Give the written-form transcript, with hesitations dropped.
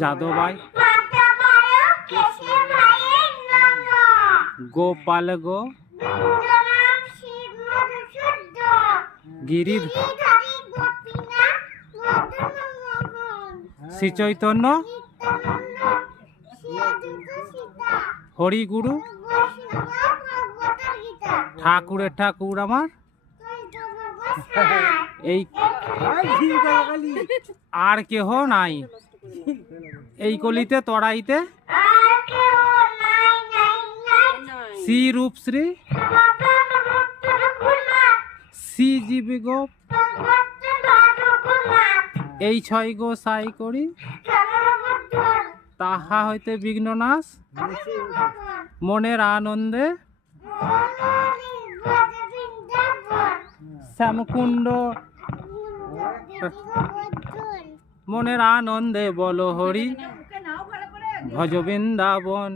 যাদবাই গোপাল গো গিরিধ শ্রী চৈতন্য হরিগুরু ঠাকুরের ঠাকুর আমার এই আর কেহ নাই এই কলিতে তরাইতে শ্রী রূপশ্রী শ্রী জীবী গো এই ছয় গো সাই করি তাহা হইতে বিঘ্ননাশ মনের আনন্দে শ্যামকুণ্ড মনের আনন্দে বল হরি ভজ বৃন্দাবন।